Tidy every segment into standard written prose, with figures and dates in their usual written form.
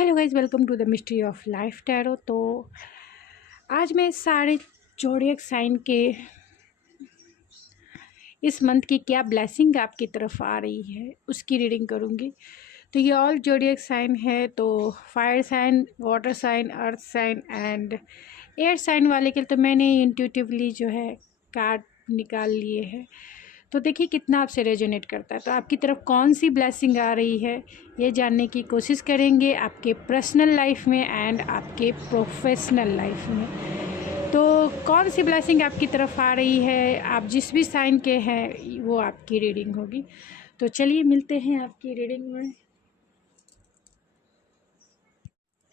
Hello guys, welcome to the mystery of life tarot. तो आज मैं सारे ज़ोडिएक साइन के इस मंथ की क्या ब्लेसिंग आपकी तरफ आ रही है उसकी रीडिंग करूँगी। तो ये ऑल ज़ोडिएक साइन है, तो fire sign, water sign, earth sign and air sign वाले के लिए तो मैंने इंट्यूटिवली जो है कार्ड निकाल लिए हैं। तो देखिए कितना आपसे रेजोनेट करता है, तो आपकी तरफ कौन सी ब्लेसिंग आ रही है ये जानने की कोशिश करेंगे आपके पर्सनल लाइफ में एंड आपके प्रोफेशनल लाइफ में। तो कौन सी ब्लेसिंग आपकी तरफ आ रही है, आप जिस भी साइन के हैं वो आपकी रीडिंग होगी। तो चलिए मिलते हैं आपकी रीडिंग में।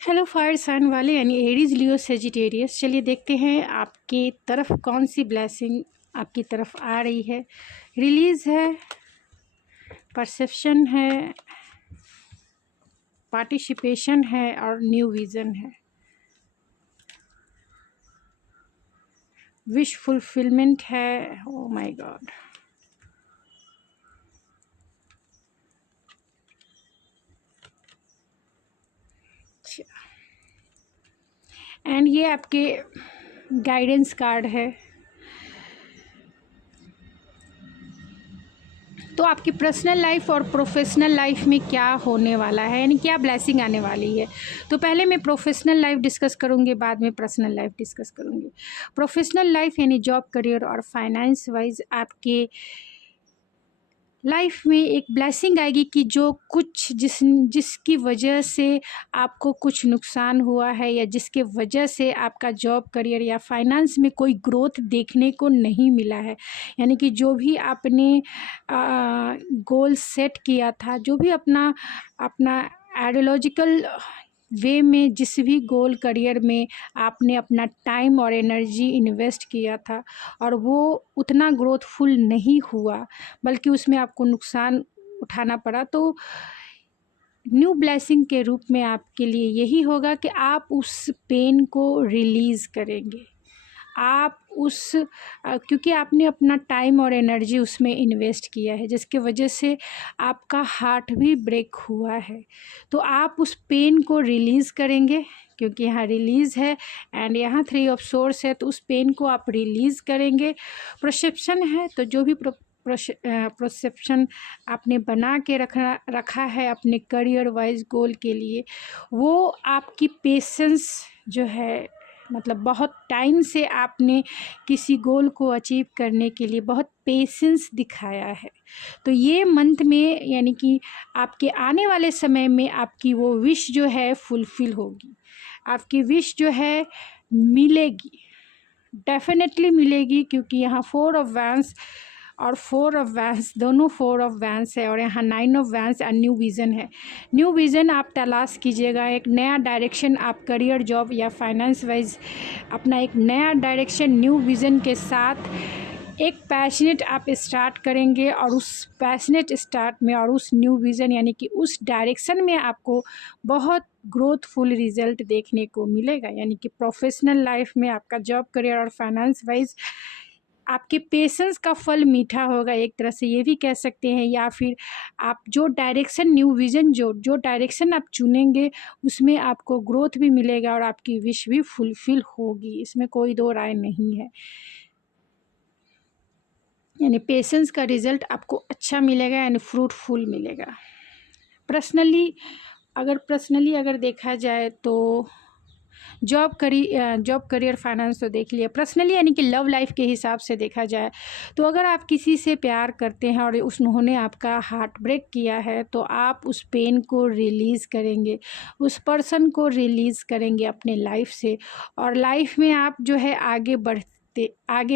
हेलो फायर साइन वाले यानी एरीज, लियो, सेजिटेरियस। चलिए देखते हैं आपकी तरफ कौन सी ब्लेसिंग आपकी तरफ आ रही है। रिलीज़ है, परसेप्शन है, पार्टिसिपेशन है और न्यू विज़न है। विश फुलफिलमेंट है। ओ माय गॉड, एंड ये आपके गाइडेंस कार्ड है। तो आपकी पर्सनल लाइफ और प्रोफेशनल लाइफ में क्या होने वाला है, यानी क्या ब्लेसिंग आने वाली है। तो पहले मैं प्रोफेशनल लाइफ डिस्कस करूंगी, बाद में पर्सनल लाइफ डिस्कस करूंगी। प्रोफेशनल लाइफ यानी जॉब, करियर और फाइनेंस वाइज आपके लाइफ में एक ब्लेसिंग आएगी कि जो कुछ जिसकी वजह से आपको कुछ नुकसान हुआ है या जिसके वजह से आपका जॉब, करियर या फाइनेंस में कोई ग्रोथ देखने को नहीं मिला है, यानी कि जो भी आपने गोल सेट किया था, जो भी अपना आइडियोलॉजिकल वे में जिस भी गोल, करियर में आपने अपना टाइम और एनर्जी इन्वेस्ट किया था और वो उतना ग्रोथफुल नहीं हुआ बल्कि उसमें आपको नुकसान उठाना पड़ा, तो न्यू ब्लेसिंग के रूप में आपके लिए यही होगा कि आप उस पेन को रिलीज़ करेंगे। आप क्योंकि आपने अपना टाइम और एनर्जी उसमें इन्वेस्ट किया है जिसके वजह से आपका हार्ट भी ब्रेक हुआ है, तो आप उस पेन को रिलीज़ करेंगे क्योंकि यहाँ रिलीज़ है एंड यहाँ 3 ऑफ सोर्स है, तो उस पेन को आप रिलीज़ करेंगे। परसेप्शन है, तो जो भी परसेप्शन आपने बना के रखा है अपने करियर वाइज गोल के लिए, वो आपकी पेशेंस जो है, मतलब बहुत टाइम से आपने किसी गोल को अचीव करने के लिए बहुत पेशेंस दिखाया है, तो ये मंथ में यानी कि आपके आने वाले समय में आपकी वो विश जो है फुलफ़िल होगी। आपकी विश जो है मिलेगी, डेफिनेटली मिलेगी, क्योंकि यहाँ 4 ऑफ वैंस और 4 ऑफ वैंस, दोनों 4 ऑफ वैंस है और यहाँ 9 ऑफ वैंस और न्यू विज़न है। न्यू विज़न आप तलाश कीजिएगा, एक नया डायरेक्शन आप करियर, जॉब या फाइनेंस वाइज अपना एक नया डायरेक्शन न्यू विज़न के साथ एक पैशनेट आप स्टार्ट करेंगे और उस पैशनेट स्टार्ट में और उस न्यू विज़न यानी कि उस डायरेक्शन में आपको बहुत ग्रोथफुल रिजल्ट देखने को मिलेगा। यानी कि प्रोफेशनल लाइफ में आपका जॉब, करियर और फाइनेंस वाइज आपके पेशेंस का फल मीठा होगा, एक तरह से ये भी कह सकते हैं, या फिर आप जो डायरेक्शन न्यू विज़न जो डायरेक्शन आप चुनेंगे उसमें आपको ग्रोथ भी मिलेगा और आपकी विश भी फुलफ़िल होगी, इसमें कोई दो राय नहीं है। यानी पेशेंस का रिज़ल्ट आपको अच्छा मिलेगा यानी फ्रूटफुल मिलेगा। पर्सनली अगर देखा जाए तो जॉब, करियर, फाइनेंस तो देख लिया। पर्सनली यानी कि लव लाइफ के हिसाब से देखा जाए तो अगर आप किसी से प्यार करते हैं और उन्होंने आपका हार्ट ब्रेक किया है, तो आप उस पेन को रिलीज़ करेंगे, उस पर्सन को रिलीज़ करेंगे अपने लाइफ से और लाइफ में आप जो है आगे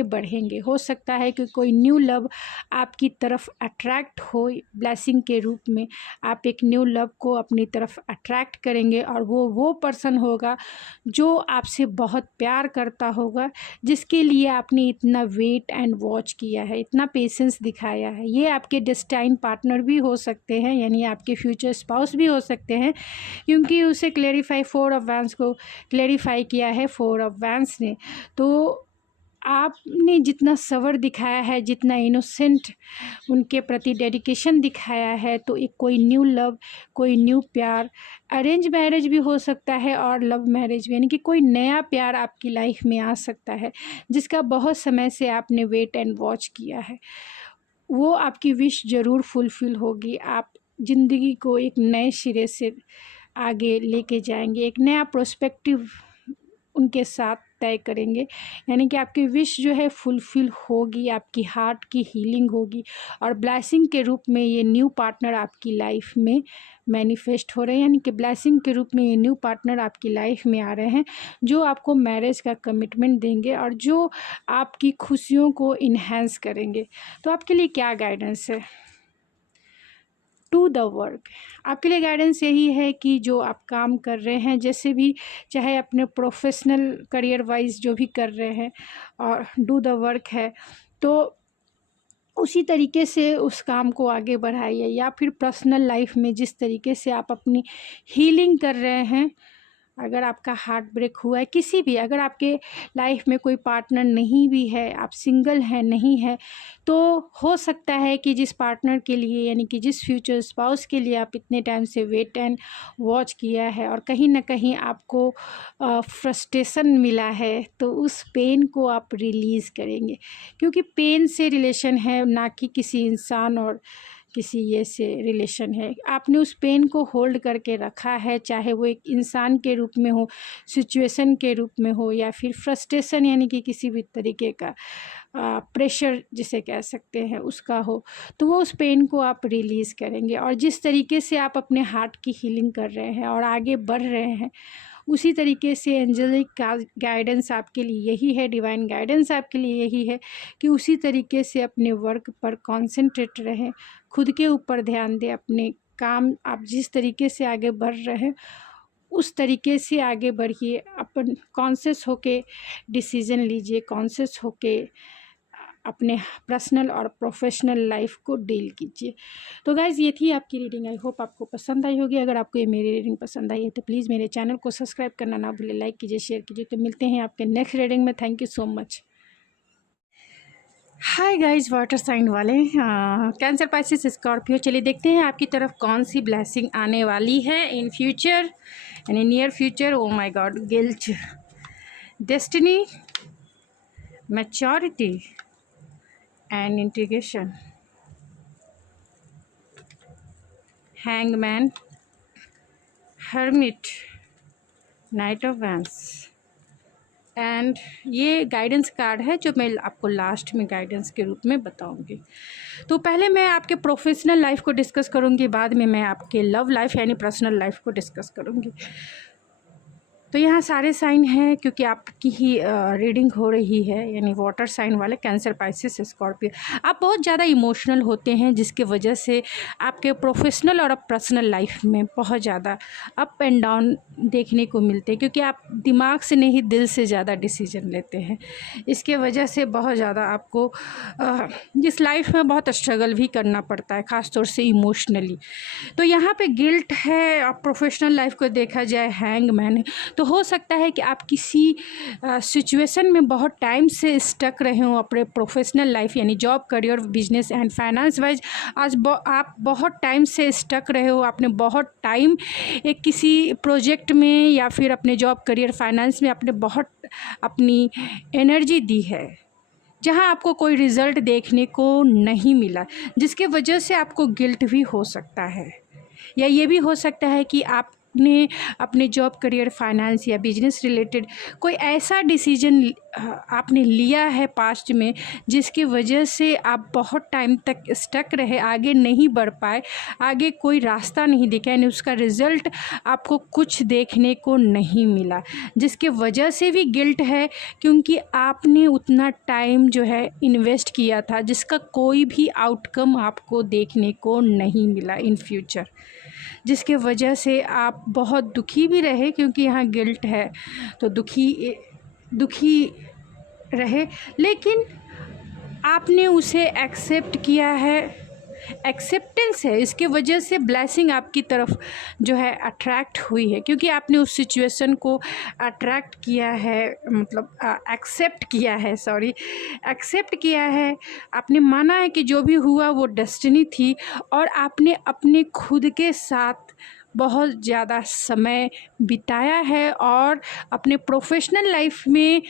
बढ़ेंगे। हो सकता है कि कोई न्यू लव आपकी तरफ अट्रैक्ट हो, ब्लेसिंग के रूप में आप एक न्यू लव को अपनी तरफ अट्रैक्ट करेंगे और वो पर्सन होगा जो आपसे बहुत प्यार करता होगा, जिसके लिए आपने इतना वेट एंड वॉच किया है, इतना पेशेंस दिखाया है। ये आपके डेस्टाइन पार्टनर भी हो सकते हैं, यानी आपके फ्यूचर स्पाउस भी हो सकते हैं, क्योंकि उसे क्लेरिफाई 4 ऑफ वैंस को क्लेरिफाई किया है 4 ऑफ वैंस ने। तो आपने जितना सब्र दिखाया है, जितना इनोसेंट उनके प्रति डेडिकेशन दिखाया है, तो एक कोई न्यू लव, कोई न्यू प्यार, अरेंज मैरिज भी हो सकता है और लव मैरिज भी, यानी कि कोई नया प्यार आपकी लाइफ में आ सकता है जिसका बहुत समय से आपने वेट एंड वॉच किया है। वो आपकी विश ज़रूर फुलफ़िल होगी। आप ज़िंदगी को एक नए सिरे से आगे लेके जाएंगे, एक नया प्रोस्पेक्टिव उनके साथ तय करेंगे, यानी कि आपकी विश जो है फुलफ़िल होगी, आपकी हार्ट की हीलिंग होगी और ब्लेसिंग के रूप में ये न्यू पार्टनर आपकी लाइफ में मैनिफेस्ट हो रहे हैं, यानी कि ब्लेसिंग के रूप में ये न्यू पार्टनर आपकी लाइफ में आ रहे हैं जो आपको मैरिज का कमिटमेंट देंगे और जो आपकी खुशियों को इन्हेंस करेंगे। तो आपके लिए क्या गाइडेंस है? टू द वर्क, आपके लिए गाइडेंस यही है कि जो आप काम कर रहे हैं, जैसे भी, चाहे अपने प्रोफेशनल करियर वाइज जो भी कर रहे हैं, और डू द वर्क है तो उसी तरीके से उस काम को आगे बढ़ाइए, या फिर पर्सनल लाइफ में जिस तरीके से आप अपनी हीलिंग कर रहे हैं, अगर आपका हार्ट ब्रेक हुआ है किसी भी, अगर आपके लाइफ में कोई पार्टनर नहीं भी है, आप सिंगल हैं, नहीं है, तो हो सकता है कि जिस पार्टनर के लिए, यानी कि जिस फ्यूचर स्पाउस के लिए आप इतने टाइम से वेट एंड वॉच किया है और कहीं ना कहीं आपको फ्रस्ट्रेशन मिला है, तो उस पेन को आप रिलीज़ करेंगे, क्योंकि पेन से रिलेशन है, ना कि किसी इंसान और किसी ये से रिलेशन है। आपने उस पेन को होल्ड करके रखा है, चाहे वो एक इंसान के रूप में हो, सिचुएशन के रूप में हो, या फिर फ्रस्ट्रेशन यानी कि किसी भी तरीके का प्रेशर जिसे कह सकते हैं उसका हो, तो वो उस पेन को आप रिलीज़ करेंगे। और जिस तरीके से आप अपने हार्ट की हीलिंग कर रहे हैं और आगे बढ़ रहे हैं, उसी तरीके से एंजेलिक का गाइडेंस आपके लिए यही है, डिवाइन गाइडेंस आपके लिए यही है कि उसी तरीके से अपने वर्क पर कॉन्सेंट्रेट रहें, खुद के ऊपर ध्यान दें, अपने काम आप जिस तरीके से आगे बढ़ रहे हैं उस तरीके से आगे बढ़िए, अपन कॉन्शियस होके डिसीजन लीजिए, कॉन्शियस होके अपने पर्सनल और प्रोफेशनल लाइफ को डील कीजिए। तो गाइज़, ये थी आपकी रीडिंग। आई होप आपको पसंद आई होगी। अगर आपको ये मेरी रीडिंग पसंद आई है तो प्लीज़ मेरे चैनल को सब्सक्राइब करना ना भूलें, लाइक कीजिए, शेयर कीजिए। तो मिलते हैं आपके नेक्स्ट रीडिंग में। Thank you so much. Hi guys, water sign वाले, कैंसर, पाइसेस, स्कॉर्पियो, चलिए देखते हैं आपकी तरफ कौन सी ब्लेसिंग आने वाली है इन फ्यूचर, यानी near future. Oh my God, guilt, destiny, maturity and integration, hangman, hermit, night of wands. And ये गाइडेंस कार्ड है जो मैं आपको लास्ट में गाइडेंस के रूप में बताऊंगी। तो पहले मैं आपके प्रोफेशनल लाइफ को डिस्कस करूंगी, बाद में मैं आपके लव लाइफ यानी पर्सनल लाइफ को डिस्कस करूंगी। तो यहाँ सारे साइन हैं क्योंकि आपकी ही रीडिंग हो रही है, यानी वाटर साइन वाले, कैंसर, पाइसेस, स्कॉर्पियो। आप बहुत ज़्यादा इमोशनल होते हैं जिसके वजह से आपके प्रोफेशनल और पर्सनल लाइफ में बहुत ज़्यादा अप एंड डाउन देखने को मिलते हैं, क्योंकि आप दिमाग से नहीं दिल से ज़्यादा डिसीजन लेते हैं। इसके वजह से बहुत ज़्यादा आपको इस लाइफ में बहुत स्ट्रगल भी करना पड़ता है, ख़ास तौर से इमोशनली। तो यहाँ पे गिल्ट है। और प्रोफेशनल लाइफ को देखा जाए, हैंगमैन है। तो हो सकता है कि आप किसी सिचुएशन में बहुत टाइम से स्टक रहे हो अपने प्रोफेशनल लाइफ, यानी job, career, business and finance wise. आज आप बहुत टाइम से स्टक रहे हो, आपने बहुत टाइम एक किसी प्रोजेक्ट में या फिर अपने जॉब, करियर, फाइनेंस में आपने बहुत अपनी एनर्जी दी है, जहां आपको कोई रिज़ल्ट देखने को नहीं मिला, जिसके वजह से आपको गिल्ट भी हो सकता है। या ये भी हो सकता है कि आपने अपने जॉब, करियर, फाइनेंस या बिजनेस रिलेटेड कोई ऐसा डिसीजन आपने लिया है पास्ट में जिसकी वजह से आप बहुत टाइम तक स्टक रहे, आगे नहीं बढ़ पाए, आगे कोई रास्ता नहीं दिखा, यानी उसका रिज़ल्ट आपको कुछ देखने को नहीं मिला, जिसके वजह से भी गिल्ट है, क्योंकि आपने उतना टाइम जो है इन्वेस्ट किया था जिसका कोई भी आउटकम आपको देखने को नहीं मिला इन फ्यूचर, जिसके वजह से आप बहुत दुखी भी रहे, क्योंकि यहाँ गिल्ट है तो दुखी रहे, लेकिन आपने उसे एक्सेप्ट किया है, एक्सेप्टेंस है, इसके वजह से ब्लेसिंग आपकी तरफ जो है अट्रैक्ट हुई है, क्योंकि आपने उस सिचुएशन को अट्रैक्ट किया है, मतलब एक्सेप्ट किया है, सॉरी, एक्सेप्ट किया है। आपने माना है कि जो भी हुआ वो डेस्टिनी थी, और आपने अपने खुद के साथ बहुत ज़्यादा समय बिताया है, और अपने प्रोफेशनल लाइफ में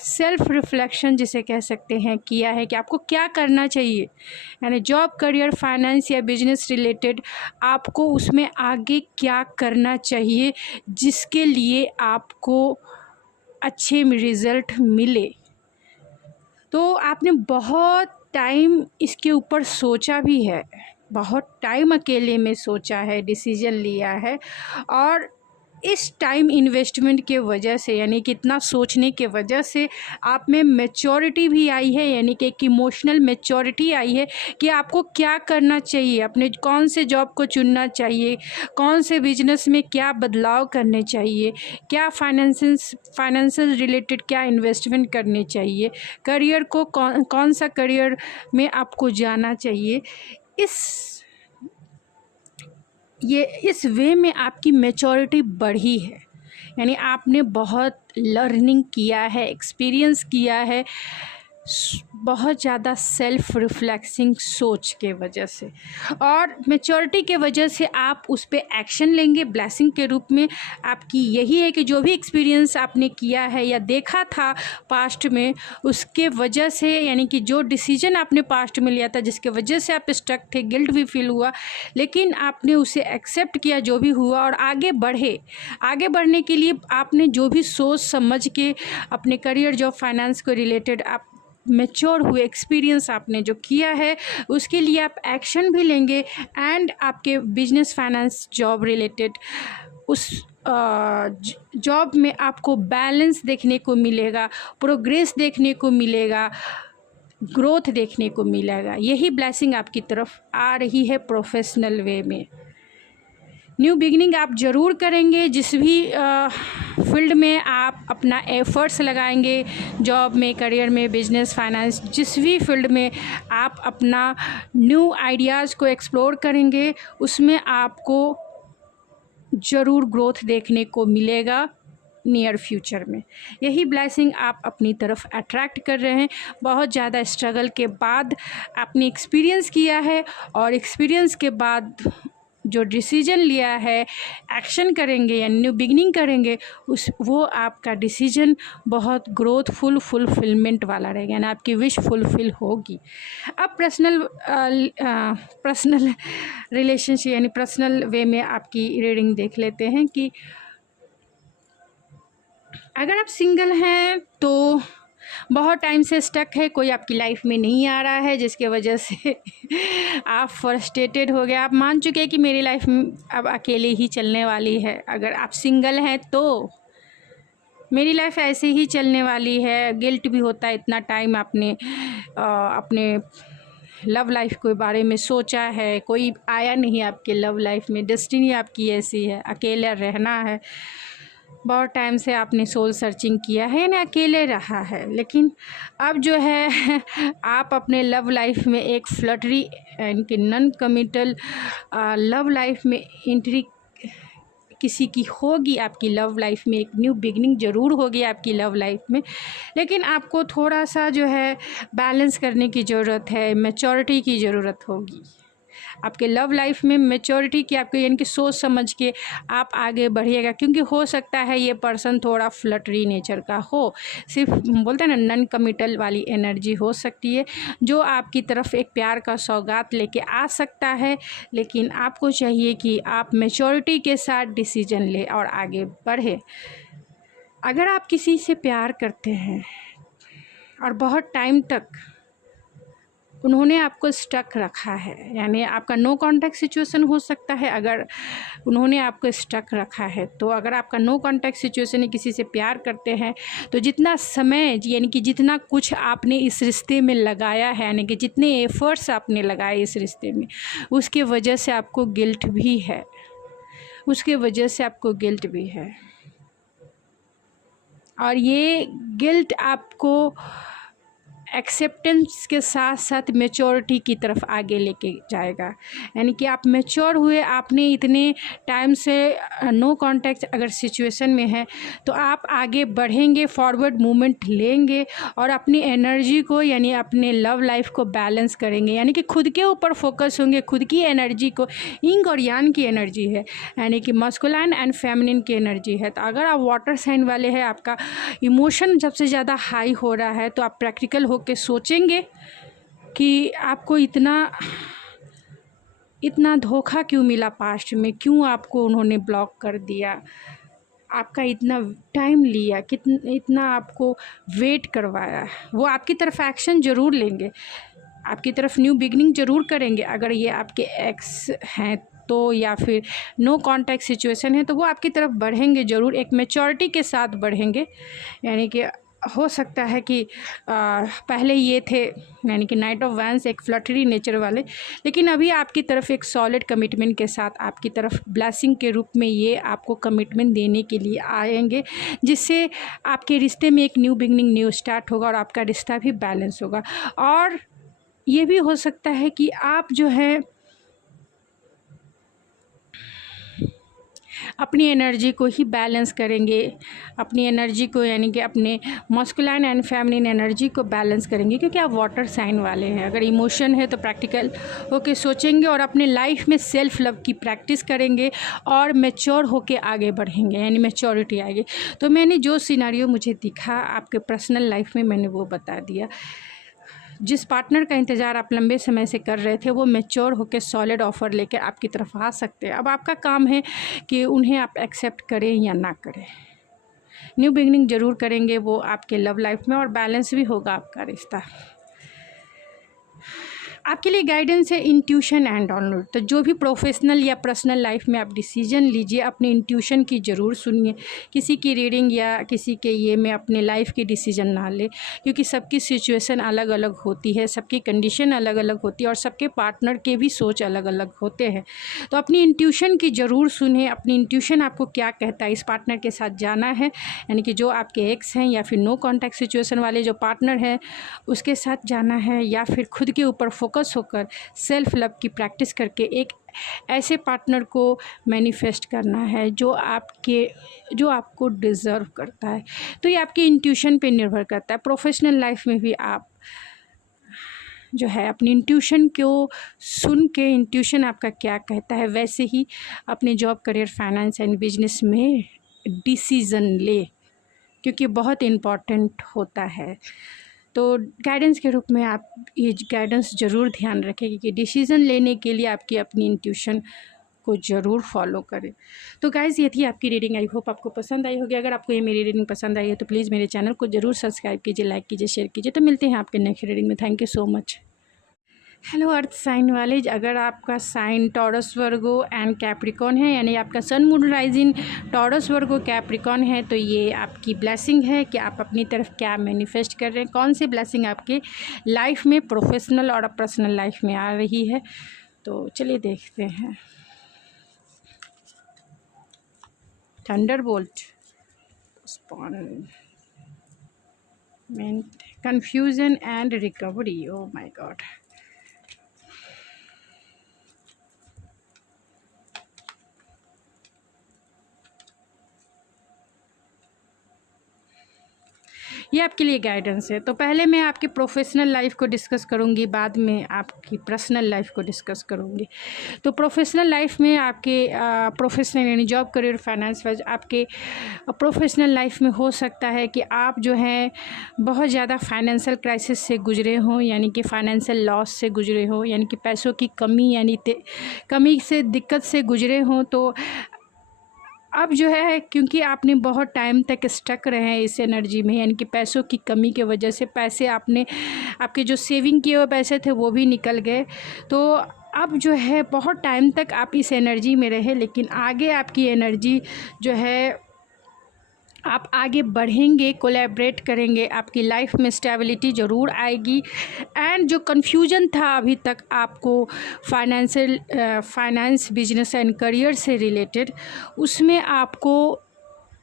सेल्फ रिफ्लेक्शन जिसे कह सकते हैं किया है कि आपको क्या करना चाहिए, यानी जॉब, करियर, फाइनेंस या बिजनेस रिलेटेड आपको उसमें आगे क्या करना चाहिए जिसके लिए आपको अच्छे रिज़ल्ट मिले। तो आपने बहुत टाइम इसके ऊपर सोचा भी है, बहुत टाइम अकेले में सोचा है, डिसीजन लिया है, और इस टाइम इन्वेस्टमेंट के वजह से, यानी कि इतना सोचने के वजह से आप में मैच्योरिटी भी आई है, यानी कि एक इमोशनल मैच्योरिटी आई है कि आपको क्या करना चाहिए, अपने कौन से जॉब को चुनना चाहिए, कौन से बिजनेस में क्या बदलाव करने चाहिए, क्या फाइनेंशियल रिलेटेड क्या इन्वेस्टमेंट करने चाहिए, करियर को कौन सा करियर में आपको जाना चाहिए। इस वे में आपकी मैच्योरिटी बढ़ी है, यानी आपने बहुत लर्निंग किया है, एक्सपीरियंस किया है, बहुत ज़्यादा सेल्फ रिफ्लेक्सिंग सोच के वजह से, और मैच्योरिटी के वजह से आप उस पर एक्शन लेंगे ब्लेसिंग के रूप में। आपकी यही है कि जो भी एक्सपीरियंस आपने किया है या देखा था पास्ट में, उसके वजह से, यानी कि जो डिसीजन आपने पास्ट में लिया था जिसके वजह से आप स्टक थे, गिल्ट भी फील हुआ, लेकिन आपने उसे एक्सेप्ट किया जो भी हुआ और आगे बढ़े। आगे बढ़ने के लिए आपने जो भी सोच समझ के अपने करियर, जॉब, फाइनेंस को रिलेटेड आप मैच्योर हुए, एक्सपीरियंस आपने जो किया है उसके लिए आप एक्शन भी लेंगे, एंड आपके बिजनेस, फाइनेंस, जॉब रिलेटेड उस जॉब में आपको बैलेंस देखने को मिलेगा, प्रोग्रेस देखने को मिलेगा, ग्रोथ देखने को मिलेगा। यही ब्लेसिंग आपकी तरफ आ रही है प्रोफेशनल वे में। न्यू बिगिनिंग आप ज़रूर करेंगे, जिस भी फील्ड में आप अपना एफर्ट्स लगाएंगे, जॉब में, करियर में, बिजनेस, फाइनेंस, जिस भी फील्ड में आप अपना न्यू आइडियाज़ को एक्सप्लोर करेंगे, उसमें आपको ज़रूर ग्रोथ देखने को मिलेगा नियर फ्यूचर में। यही ब्लेसिंग आप अपनी तरफ अट्रैक्ट कर रहे हैं। बहुत ज़्यादा स्ट्रगल के बाद आपने एक्सपीरियंस किया है, और एक्सपीरियंस के बाद जो डिसीजन लिया है, एक्शन करेंगे या न्यू बिगनिंग करेंगे, वो आपका डिसीजन बहुत ग्रोथफुल, फुलफिलमेंट वाला रहेगा, यानी आपकी विश फुलफिल होगी। अब पर्सनल रिलेशनशिप यानी पर्सनल वे में आपकी रीडिंग देख लेते हैं कि अगर आप सिंगल हैं तो बहुत टाइम से स्टक है, कोई आपकी लाइफ में नहीं आ रहा है, जिसके वजह से आप फ्रस्ट्रेटेड हो गए। आप मान चुके हैं कि मेरी लाइफ अब अकेले ही चलने वाली है। अगर आप सिंगल हैं तो मेरी लाइफ ऐसे ही चलने वाली है। गिल्ट भी होता है, इतना टाइम आपने अपने लव लाइफ के बारे में सोचा है, कोई आया नहीं आपके लव लाइफ में, डेस्टिनी आपकी ऐसी है, अकेला रहना है। बहुत टाइम से आपने सोल सर्चिंग किया है, यानी अकेले रहा है, लेकिन अब जो है आप अपने लव लाइफ में एक फ्लटरी इनकी नॉन कमिटल लव लाइफ में एंट्री किसी की होगी। आपकी लव लाइफ में एक न्यू बिगनिंग ज़रूर होगी आपकी लव लाइफ में, लेकिन आपको थोड़ा सा जो है बैलेंस करने की ज़रूरत है, मैच्योरिटी की ज़रूरत होगी। आपके लव लाइफ में मैच्योरिटी की आपको, यानी कि सोच समझ के आप आगे बढ़िएगा, क्योंकि हो सकता है ये पर्सन थोड़ा फ्लटरी नेचर का हो, सिर्फ बोलते हैं ना नॉन कमिटल वाली एनर्जी हो सकती है, जो आपकी तरफ एक प्यार का सौगात लेके आ सकता है, लेकिन आपको चाहिए कि आप मैच्योरिटी के साथ डिसीजन ले और आगे बढ़े। अगर आप किसी से प्यार करते हैं और बहुत टाइम तक उन्होंने आपको स्टक रखा है, यानी आपका नो कांटेक्ट सिचुएशन हो सकता है। अगर उन्होंने आपको स्टक रखा है तो अगर आपका नो कांटेक्ट सिचुएशन है, किसी से प्यार करते हैं, तो जितना समय, यानी कि जितना कुछ आपने इस रिश्ते में लगाया है, यानी कि जितने एफर्ट्स आपने लगाए इस रिश्ते में, उसके वजह से आपको गिल्ट भी है, उसके वजह से आपको गिल्ट भी है। और ये गिल्ट आपको एक्सेप्टेंस के साथ साथ मैच्योरिटी की तरफ आगे लेके जाएगा। यानी कि आप मैच्योर हुए, आपने इतने टाइम से नो कांटेक्ट अगर सिचुएशन में है तो आप आगे बढ़ेंगे, फॉरवर्ड मूवमेंट लेंगे और अपनी एनर्जी को यानी अपने लव लाइफ को बैलेंस करेंगे। यानी कि खुद के ऊपर फोकस होंगे, खुद की एनर्जी को, यिंग और यांग की एनर्जी है यानी कि मस्कुलाइन एंड फेमिनिन की एनर्जी है। तो अगर आप वाटर साइन वाले हैं, आपका इमोशन सबसे ज़्यादा हाई हो रहा है तो आप प्रैक्टिकल होकर सोचेंगे कि आपको इतना धोखा क्यों मिला पास्ट में, क्यों आपको उन्होंने ब्लॉक कर दिया, आपका इतना टाइम लिया, इतना आपको वेट करवाया। वो आपकी तरफ एक्शन ज़रूर लेंगे, आपकी तरफ न्यू बिगनिंग ज़रूर करेंगे। अगर ये आपके एक्स हैं तो या फिर नो कांटेक्ट सिचुएशन है तो वो आपकी तरफ बढ़ेंगे ज़रूर, एक मैच्योरिटी के साथ बढ़ेंगे। यानी कि हो सकता है कि पहले ये थे यानी कि नाइट ऑफ वैंस एक फ्लटरी नेचर वाले, लेकिन अभी आपकी तरफ एक सॉलिड कमिटमेंट के साथ आपकी तरफ ब्लेसिंग के रूप में ये आपको कमिटमेंट देने के लिए आएंगे, जिससे आपके रिश्ते में एक न्यू बिगनिंग, न्यू स्टार्ट होगा और आपका रिश्ता भी बैलेंस होगा। और ये भी हो सकता है कि आप जो है अपनी एनर्जी को ही बैलेंस करेंगे, अपनी एनर्जी को यानी कि अपने मस्कुलाइन एंड फेमिनिन एनर्जी को बैलेंस करेंगे, क्योंकि आप वाटर साइन वाले हैं। अगर इमोशन है तो प्रैक्टिकल होके सोचेंगे और अपने लाइफ में सेल्फ लव की प्रैक्टिस करेंगे और मैच्योर होके आगे बढ़ेंगे, यानी मैच्योरिटी आएगी। तो मैंने जो सिनेरियो मुझे दिखा आपके पर्सनल लाइफ में मैंने वो बता दिया। जिस पार्टनर का इंतज़ार आप लंबे समय से कर रहे थे वो मैच्योर होकर सॉलिड ऑफ़र लेकर आपकी तरफ आ सकते हैं। अब आपका काम है कि उन्हें आप एक्सेप्ट करें या ना करें। न्यू बिगनिंग ज़रूर करेंगे वो आपके लव लाइफ में और बैलेंस भी होगा आपका रिश्ता। आपके लिए गाइडेंस है इंट्यूशन एंड डाउनलोड। तो जो भी प्रोफेशनल या पर्सनल लाइफ में आप डिसीजन लीजिए, अपने इंट्यूशन की ज़रूर सुनिए। किसी की रीडिंग या किसी के ये में अपने लाइफ की डिसीजन ना ले, क्योंकि सबकी सिचुएशन अलग अलग होती है, सबकी कंडीशन अलग अलग होती है और सबके पार्टनर के भी सोच अलग अलग होते हैं। तो अपनी इंट्यूशन की ज़रूर सुनिए, अपनी इंट्यूशन आपको क्या कहता है। इस पार्टनर के साथ जाना है, यानी कि जो आपके एक्स हैं या फिर नो कॉन्टैक्ट सिचुएशन वाले जो पार्टनर हैं उसके साथ जाना है, या फिर खुद के ऊपर फोकस होकर सेल्फ लव की प्रैक्टिस करके एक ऐसे पार्टनर को मैनिफेस्ट करना है जो आपको डिज़र्व करता है। तो ये आपकी इंट्यूशन पे निर्भर करता है। प्रोफेशनल लाइफ में भी आप जो है अपनी इंट्यूशन को सुन के, इंट्यूशन आपका क्या कहता है वैसे ही अपने job, career, finance and business में डिसीज़न ले, क्योंकि बहुत इम्पॉर्टेंट होता है। तो गाइडेंस के रूप में आप ये गाइडेंस ज़रूर ध्यान रखें कि डिसीज़न लेने के लिए आपकी अपनी इंट्यूशन को ज़रूर फॉलो करें। तो गाइज़ ये थी आपकी रीडिंग। आई होप आपको पसंद आई होगी। अगर आपको ये मेरी रीडिंग पसंद आई है तो प्लीज़ मेरे चैनल को ज़रूर सब्सक्राइब कीजिए, लाइक कीजिए, शेयर कीजिए। तो मिलते हैं आपके नेक्स्ट रीडिंग में। Thank you so much. Hello earth sign वाले, अगर आपका sign Taurus, Virgo and Capricorn है, यानी आपका sun, moon, rising Taurus, Virgo, Capricorn है, तो ये आपकी ब्लेसिंग है कि आप अपनी तरफ क्या मैनिफेस्ट कर रहे हैं, कौन सी ब्लेसिंग आपके लाइफ में, प्रोफेशनल और पर्सनल लाइफ में आ रही है। तो चलिए देखते हैं। Thunderbolt, confusion and recovery. Oh my God. ये आपके लिए गाइडेंस है। तो पहले मैं आपकी प्रोफेशनल लाइफ को डिस्कस करूँगी, बाद में आपकी पर्सनल लाइफ को डिस्कस करूँगी। तो प्रोफेशनल लाइफ में आपके प्रोफेशनल यानी जॉब, करियर, फाइनेंस वाइज आपके प्रोफेशनल लाइफ में हो सकता है कि आप जो हैं बहुत ज़्यादा फाइनेंशियल क्राइसिस से गुजरे हों, यानी कि फाइनेंशियल लॉस से गुजरे हों, यानी कि पैसों की कमी यानी कमी से, दिक्कत से गुजरे हों। तो अब जो है, क्योंकि आपने बहुत टाइम तक स्टक रहे हैं इस एनर्जी में, यानी कि पैसों की कमी के वजह से पैसे आपके जो सेविंग किए हुए पैसे थे वो भी निकल गए। तो अब जो है बहुत टाइम तक आप इस एनर्जी में रहे, लेकिन आगे आपकी एनर्जी जो है, आप आगे बढ़ेंगे, कोलैबोरेट करेंगे, आपकी लाइफ में स्टेबिलिटी ज़रूर आएगी। एंड जो कन्फ्यूजन था अभी तक आपको फाइनेंस, बिजनेस एंड करियर से रिलेटेड, उसमें आपको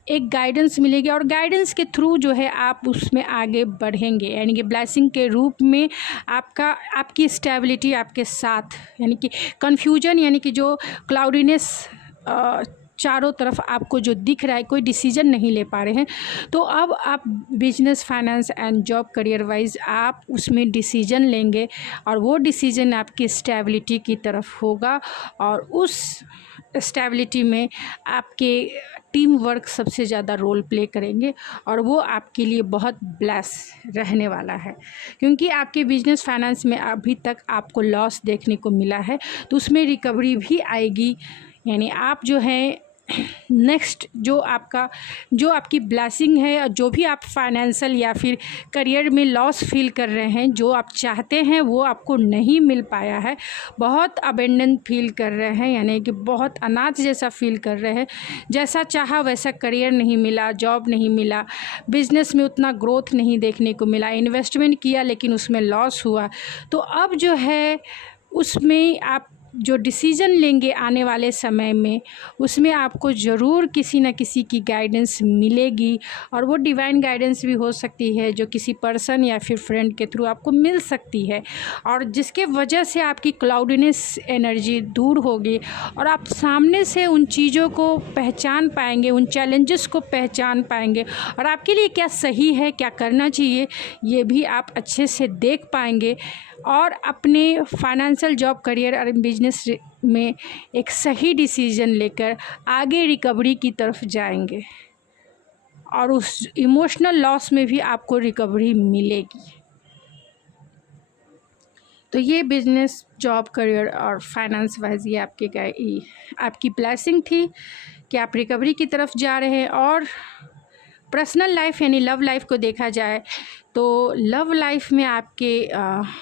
एक गाइडेंस मिलेगी और गाइडेंस के थ्रू जो है आप उसमें आगे बढ़ेंगे, यानी कि ब्लेसिंग के रूप में आपकी स्टेबिलिटी आपके साथ, यानी कि कन्फ्यूजन यानी कि जो क्लाउडीनेस चारों तरफ आपको जो दिख रहा है, कोई डिसीजन नहीं ले पा रहे हैं, तो अब आप business, finance and job career wise आप उसमें डिसीजन लेंगे और वो डिसीजन आपकी स्टेबिलिटी की तरफ होगा और उस स्टेबिलिटी में आपके टीम वर्क सबसे ज़्यादा रोल प्ले करेंगे और वो आपके लिए बहुत ब्लेस रहने वाला है, क्योंकि आपके बिजनेस फाइनेंस में अभी तक आपको लॉस देखने को मिला है, तो उसमें रिकवरी भी आएगी। यानी आप जो है नेक्स्ट जो आपकी ब्लेसिंग है और जो भी आप फाइनेंशियल या फिर करियर में लॉस फील कर रहे हैं, जो आप चाहते हैं वो आपको नहीं मिल पाया है, बहुत अबेंडेंट फील कर रहे हैं, यानी कि बहुत अनाथ जैसा फील कर रहे हैं, जैसा चाहा वैसा करियर नहीं मिला, जॉब नहीं मिला, बिजनेस में उतना ग्रोथ नहीं देखने को मिला, इन्वेस्टमेंट किया लेकिन उसमें लॉस हुआ, तो अब जो है उसमें आप जो डिसीज़न लेंगे आने वाले समय में, उसमें आपको ज़रूर किसी न किसी की गाइडेंस मिलेगी और वो डिवाइन गाइडेंस भी हो सकती है जो किसी पर्सन या फिर फ्रेंड के थ्रू आपको मिल सकती है, और जिसके वजह से आपकी क्लाउडीनेस एनर्जी दूर होगी और आप सामने से उन चीज़ों को पहचान पाएंगे, उन चैलेंजेस को पहचान पाएंगे और आपके लिए क्या सही है, क्या करना चाहिए, ये भी आप अच्छे से देख पाएंगे और अपने फाइनेंशियल, जॉब, करियर और बिजनेस में एक सही डिसीजन लेकर आगे रिकवरी की तरफ जाएंगे और उस इमोशनल लॉस में भी आपको रिकवरी मिलेगी। तो ये बिजनेस, जॉब, करियर और फाइनेंस वाइज ये आपकी ब्लेसिंग थी कि आप रिकवरी की तरफ जा रहे हैं। और पर्सनल लाइफ यानी लव लाइफ को देखा जाए तो लव लाइफ में आपके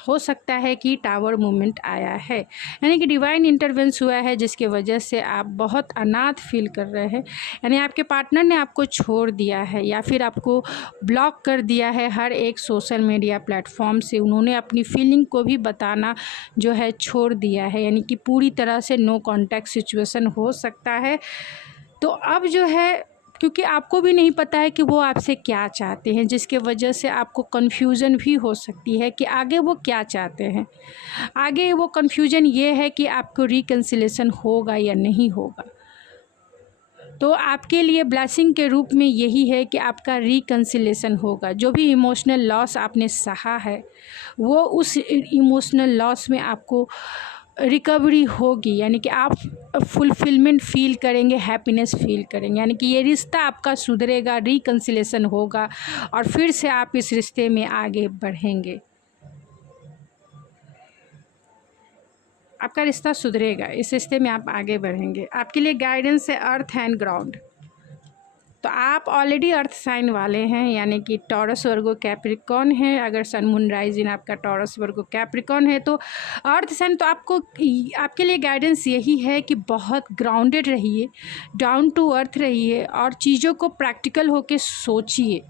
हो सकता है कि टावर मूवमेंट आया है, यानी कि डिवाइन इंटरवेंस हुआ है जिसके वजह से आप बहुत अनाथ फील कर रहे हैं, यानी आपके पार्टनर ने आपको छोड़ दिया है या फिर आपको ब्लॉक कर दिया है हर एक सोशल मीडिया प्लेटफॉर्म से, उन्होंने अपनी फीलिंग को भी बताना जो है छोड़ दिया है, यानी कि पूरी तरह से नो कॉन्टैक्ट सिचुएशन हो सकता है। तो अब जो है, क्योंकि आपको भी नहीं पता है कि वो आपसे क्या चाहते हैं, जिसके वजह से आपको कन्फ्यूज़न भी हो सकती है कि आगे वो क्या चाहते हैं। आगे वो कन्फ्यूज़न ये है कि आपको रिकन्सिलेशन होगा या नहीं होगा। तो आपके लिए ब्लेसिंग के रूप में यही है कि आपका रिकन्सिलेशन होगा। जो भी इमोशनल लॉस आपने सहा है वो उस इमोशनल लॉस में आपको रिकवरी होगी, यानी कि आप फुलफिलमेंट फील करेंगे, हैप्पीनेस फील करेंगे, यानी कि ये रिश्ता आपका सुधरेगा, रिकन्सिलेशन होगा और फिर से आप इस रिश्ते में आगे बढ़ेंगे, आपका रिश्ता सुधरेगा, इस रिश्ते में आप आगे बढ़ेंगे। आपके लिए गाइडेंस है अर्थ एंड ग्राउंड। तो आप ऑलरेडी अर्थ साइन वाले हैं, यानी कि टॉरस, वर्गो, कैप्रिकॉर्न है। अगर सन, मून, राइजिंग आपका टॉरस, वर्गो, कैप्रिकॉर्न है तो अर्थ साइन, तो आपके लिए गाइडेंस यही है कि बहुत ग्राउंडेड रहिए, डाउन टू अर्थ रहिए और चीज़ों को प्रैक्टिकल होके सोचिए,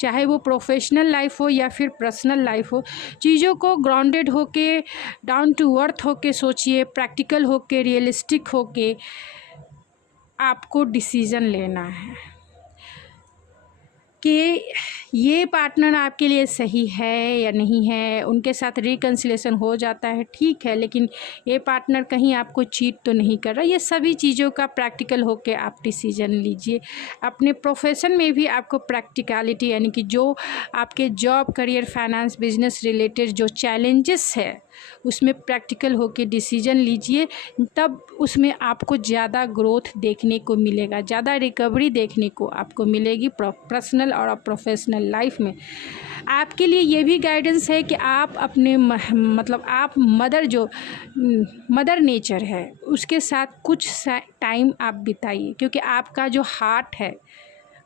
चाहे वो प्रोफेशनल लाइफ हो या फिर पर्सनल लाइफ हो, चीज़ों को ग्राउंडेड होके, डाउन टू अर्थ होके सोचिए, प्रैक्टिकल होके, रियलिस्टिक होके आपको डिसीज़न लेना है कि ये पार्टनर आपके लिए सही है या नहीं है। उनके साथ रिकन्सिलेशन हो जाता है, ठीक है, लेकिन ये पार्टनर कहीं आपको चीट तो नहीं कर रहा। ये सभी चीज़ों का प्रैक्टिकल होके आप डिसीजन लीजिए। अपने प्रोफेशन में भी आपको प्रैक्टिकलिटी, यानी कि जो आपके job, career, finance, business related जो चैलेंजेस है उसमें प्रैक्टिकल होके डिसीजन लीजिए, तब उसमें आपको ज़्यादा ग्रोथ देखने को मिलेगा, ज़्यादा रिकवरी देखने को आपको मिलेगी पर्सनल और प्रोफेशनल लाइफ में। आपके लिए ये भी गाइडेंस है कि आप अपने आप मदर नेचर है उसके साथ कुछ टाइम आप बिताइए, क्योंकि आपका जो हार्ट है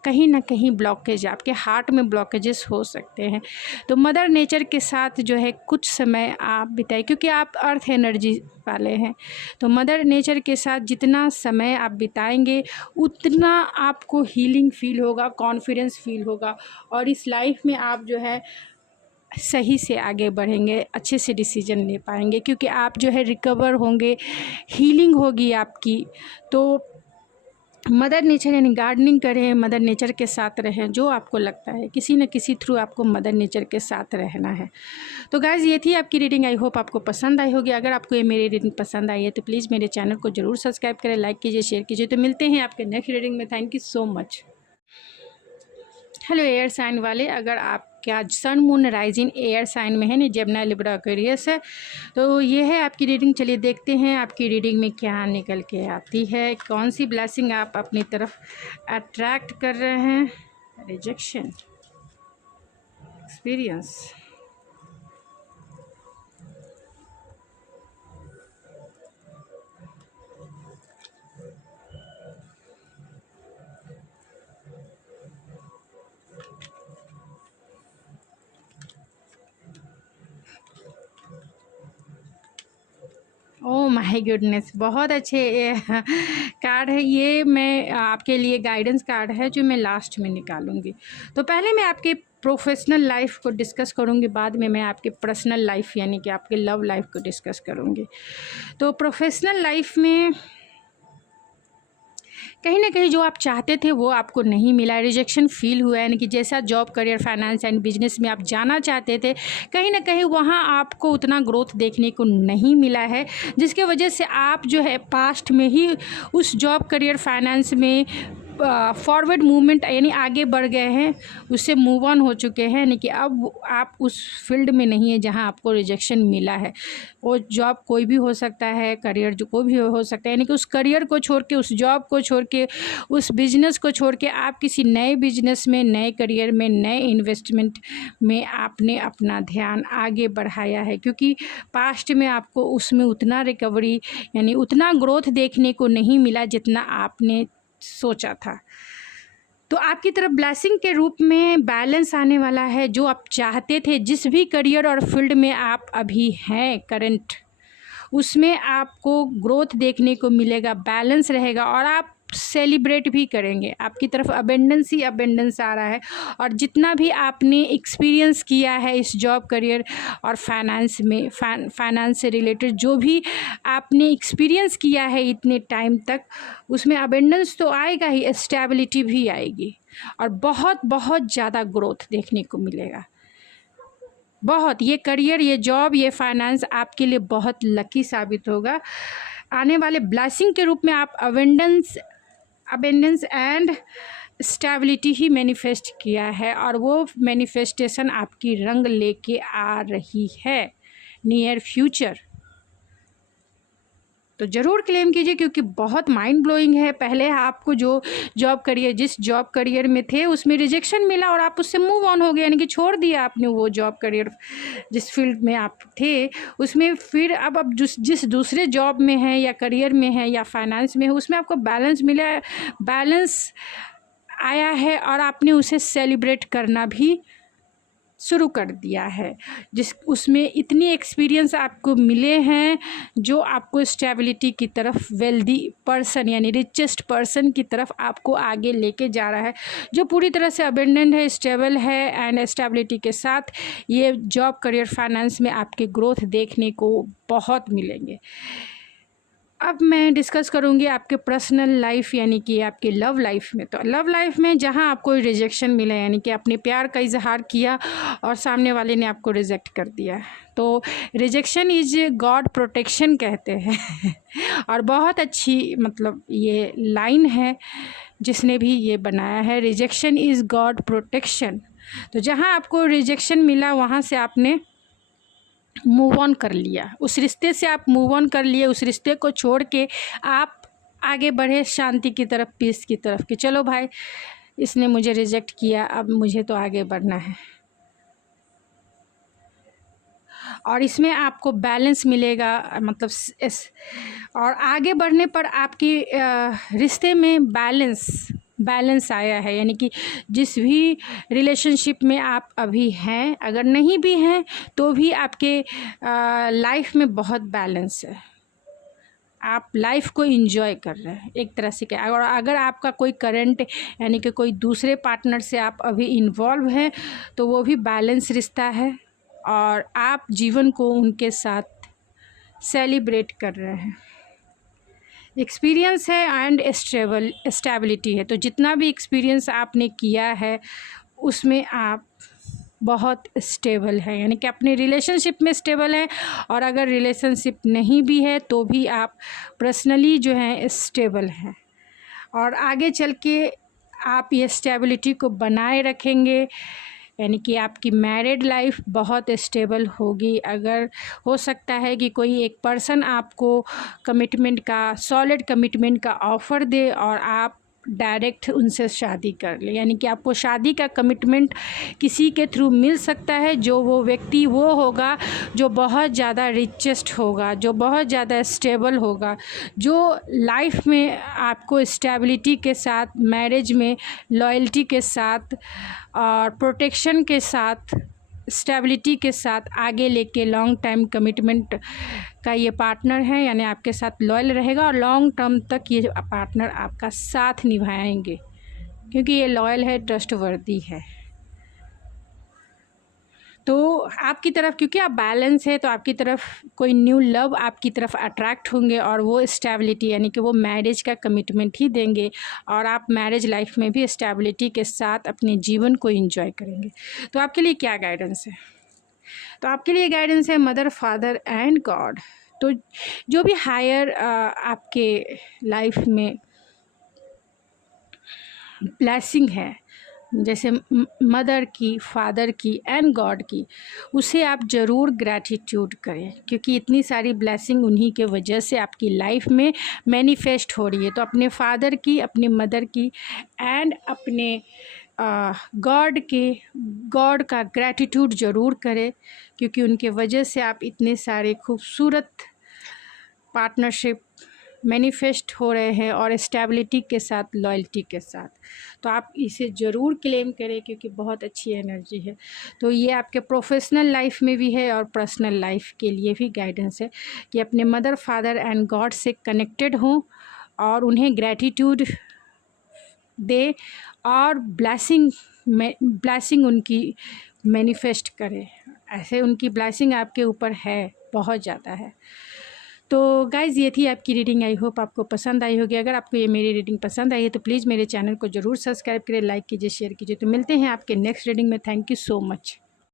कहीं ना कहीं ब्लॉकेज, आपके हार्ट में ब्लॉकेजेस हो सकते हैं। तो मदर नेचर के साथ जो है कुछ समय आप बिताइए, क्योंकि आप अर्थ एनर्जी वाले हैं। तो मदर नेचर के साथ जितना समय आप बिताएंगे उतना आपको हीलिंग फील होगा, कॉन्फिडेंस फील होगा और इस लाइफ में आप जो है सही से आगे बढ़ेंगे, अच्छे से डिसीजन ले पाएंगे, क्योंकि आप जो है रिकवर होंगे, हीलिंग होगी आपकी। तो मदर नेचर यानी गार्डनिंग करें, मदर नेचर के साथ रहें, जो आपको लगता है किसी न किसी थ्रू आपको मदर नेचर के साथ रहना है। तो गाइज़ ये थी आपकी रीडिंग, आई होप आपको पसंद आई होगी। अगर आपको ये मेरी रीडिंग पसंद आई है तो प्लीज़ मेरे चैनल को ज़रूर सब्सक्राइब करें, लाइक कीजिए, शेयर कीजिए। तो मिलते हैं आपके नेक्स्ट रीडिंग में। Thank you so much. Hello air sign वाले, अगर आपका sun moon rising air sign में है ना, जेमिनी लिब्रा एक्वेरियस है, तो ये है आपकी रीडिंग। चलिए देखते हैं आपकी रीडिंग में क्या निकल के आती है, कौन सी ब्लेसिंग आप अपनी तरफ अट्रैक्ट कर रहे हैं। Rejection, experience, oh my goodness, बहुत अच्छे कार्ड है ये। मैं आपके लिए गाइडेंस कार्ड है जो मैं लास्ट में निकालूंगी। तो पहले मैं आपके प्रोफेशनल लाइफ को डिस्कस करूंगी, बाद में मैं आपके पर्सनल लाइफ यानी कि आपके लव लाइफ को डिस्कस करूंगी। तो प्रोफेशनल लाइफ में कहीं ना कहीं जो आप चाहते थे वो आपको नहीं मिला, रिजेक्शन फील हुआ है, यानी कि जैसा job, career, finance and business में आप जाना चाहते थे, कहीं ना कहीं वहाँ आपको उतना ग्रोथ देखने को नहीं मिला है, जिसके वजह से आप जो है पास्ट में ही उस जॉब, करियर, फाइनेंस में फॉरवर्ड मूवमेंट यानी आगे बढ़ गए हैं, उससे मूव ऑन हो चुके हैं, यानी कि अब आप उस फील्ड में नहीं है जहां आपको रिजेक्शन मिला है। वो जॉब कोई भी हो सकता है, करियर जो कोई भी हो सकता है, यानी कि उस करियर को छोड़ के, उस जॉब को छोड़ के, उस बिजनेस को छोड़ के आप किसी नए बिजनेस में, नए करियर में, नए इन्वेस्टमेंट में आपने अपना ध्यान आगे बढ़ाया है, क्योंकि पास्ट में आपको उसमें उतना रिकवरी यानी उतना ग्रोथ देखने को नहीं मिला जितना आपने सोचा था। तो आपकी तरफ ब्लेसिंग के रूप में बैलेंस आने वाला है, जो आप चाहते थे, जिस भी करियर और फील्ड में आप अभी हैं करंट, उसमें आपको ग्रोथ देखने को मिलेगा, बैलेंस रहेगा और आप सेलिब्रेट भी करेंगे। आपकी तरफ अबेंडेंस ही अबेंडेंस आ रहा है, और जितना भी आपने एक्सपीरियंस किया है इस जॉब, करियर और फाइनेंस में, फाइनेंस से रिलेटेड जो भी आपने एक्सपीरियंस किया है इतने टाइम तक, उसमें अबेंडेंस तो आएगा ही, स्टेबिलिटी भी आएगी और बहुत बहुत ज़्यादा ग्रोथ देखने को मिलेगा। बहुत, ये करियर, ये जॉब, ये फाइनेंस आपके लिए बहुत लकी साबित होगा। आने वाले ब्लेसिंग के रूप में आप abundance and stability he manifest किया है, और वो मैनिफेस्टेशन आपकी रंग लेके आ रही है नियर फ्यूचर। तो ज़रूर क्लेम कीजिए, क्योंकि बहुत माइंड ब्लोइंग है। पहले आपको जो जॉब करियर, जिस जॉब करियर में थे उसमें रिजेक्शन मिला और आप उससे मूव ऑन हो गए, यानी कि छोड़ दिया आपने वो जॉब करियर, जिस फील्ड में आप थे उसमें। फिर अब जिस दूसरे जॉब में है या करियर में है या फाइनेंस में है, उसमें आपको बैलेंस मिला, बैलेंस आया है और आपने उसे सेलिब्रेट करना भी शुरू कर दिया है, उसमें इतनी एक्सपीरियंस आपको मिले हैं जो आपको स्टेबिलिटी की तरफ, वेल्दी पर्सन यानी रिचेस्ट पर्सन की तरफ आपको आगे लेके जा रहा है, जो पूरी तरह से अबेंडेंट है, स्टेबल है एंड स्टेबिलिटी के साथ ये जॉब, करियर, फाइनेंस में आपके ग्रोथ देखने को बहुत मिलेंगे। अब मैं डिस्कस करूंगी आपके पर्सनल लाइफ यानी कि आपके लव लाइफ में। तो लव लाइफ में जहां आपको रिजेक्शन मिला, यानी कि आपने प्यार का इजहार किया और सामने वाले ने आपको रिजेक्ट कर दिया, तो रिजेक्शन इज गॉड प्रोटेक्शन कहते हैं और बहुत अच्छी मतलब ये लाइन है जिसने भी ये बनाया है, रिजेक्शन इज़ गॉड प्रोटेक्शन। तो जहाँ आपको रिजेक्शन मिला वहाँ से आपने मूव ऑन कर लिया, उस रिश्ते से आप मूव ऑन कर लिए, उस रिश्ते को छोड़ के आप आगे बढ़े शांति की तरफ, पीस की तरफ, कि चलो भाई इसने मुझे रिजेक्ट किया, अब मुझे तो आगे बढ़ना है। और इसमें आपको बैलेंस मिलेगा, मतलब और आगे बढ़ने पर आपकी रिश्ते में बैलेंस आया है, यानी कि जिस भी रिलेशनशिप में आप अभी हैं, अगर नहीं भी हैं तो भी आपके लाइफ में बहुत बैलेंस है, आप लाइफ को एंजॉय कर रहे हैं एक तरह से। क्या, और अगर आपका कोई करंट यानी कि कोई दूसरे पार्टनर से आप अभी इन्वॉल्व हैं तो वो भी बैलेंस रिश्ता है और आप जीवन को उनके साथ सेलिब्रेट कर रहे हैं। एक्सपीरियंस है एंड स्टेबिलिटी है। तो जितना भी एक्सपीरियंस आपने किया है उसमें आप बहुत स्टेबल है, यानी कि अपने रिलेशनशिप में स्टेबल है, और अगर रिलेशनशिप नहीं भी है तो भी आप पर्सनली जो है स्टेबल हैं, और आगे चल के आप ये स्टेबिलिटी को बनाए रखेंगे, यानी कि आपकी मैरिड लाइफ बहुत स्टेबल होगी। अगर हो सकता है कि कोई एक पर्सन आपको कमिटमेंट का, सॉलिड कमिटमेंट का ऑफ़र दे और आप डायरेक्ट उनसे शादी कर ले, यानी कि आपको शादी का कमिटमेंट किसी के थ्रू मिल सकता है, जो वो व्यक्ति वो होगा जो बहुत ज़्यादा रिचेस्ट होगा, जो बहुत ज़्यादा स्टेबल होगा, जो लाइफ में आपको स्टेबिलिटी के साथ, मैरिज में लॉयल्टी के साथ और प्रोटेक्शन के साथ, स्टेबिलिटी के साथ आगे लेके लॉन्ग टाइम कमिटमेंट का ये पार्टनर है, यानी आपके साथ लॉयल रहेगा और लॉन्ग टर्म तक ये पार्टनर आपका साथ निभाएंगे, क्योंकि ये लॉयल है, ट्रस्टवर्दी है। तो आपकी तरफ, क्योंकि आप बैलेंस है, तो आपकी तरफ कोई न्यू लव आपकी तरफ अट्रैक्ट होंगे, और वो स्टेबिलिटी यानी कि वो मैरिज का कमिटमेंट ही देंगे, और आप मैरिज लाइफ में भी स्टेबिलिटी के साथ अपने जीवन को एंजॉय करेंगे। तो आपके लिए क्या गाइडेंस है? तो आपके लिए गाइडेंस है मदर, फादर एंड गॉड। तो जो भी हायर आपके लाइफ में ब्लेसिंग है, जैसे मदर की, फादर की एंड गॉड की, उसे आप ज़रूर ग्रैटिट्यूड करें, क्योंकि इतनी सारी ब्लेसिंग उन्हीं के वजह से आपकी लाइफ में मैनिफेस्ट हो रही है। तो अपने फादर की, अपने मदर की एंड अपने गॉड का ग्रैटिट्यूड ज़रूर करें, क्योंकि उनके वजह से आप इतने सारे खूबसूरत पार्टनरशिप मैनिफेस्ट हो रहे हैं, और स्टेबिलिटी के साथ, लॉयल्टी के साथ। तो आप इसे ज़रूर क्लेम करें, क्योंकि बहुत अच्छी एनर्जी है। तो ये आपके प्रोफेशनल लाइफ में भी है और पर्सनल लाइफ के लिए भी गाइडेंस है कि अपने मदर, फादर एंड गॉड से कनेक्टेड हों और उन्हें ग्रैटिट्यूड दे, और ब्लेसिंग उनकी मैनिफेस्ट करें। ऐसे उनकी ब्लेसिंग आपके ऊपर है, बहुत ज़्यादा है। तो गाइज़, ये थी आपकी रीडिंग। आई होप आपको पसंद आई होगी। अगर आपको ये मेरी रीडिंग पसंद आई है तो प्लीज़ मेरे चैनल को ज़रूर सब्सक्राइब करें, लाइक कीजिए, शेयर कीजिए। तो मिलते हैं आपके नेक्स्ट रीडिंग में। Thank you so much.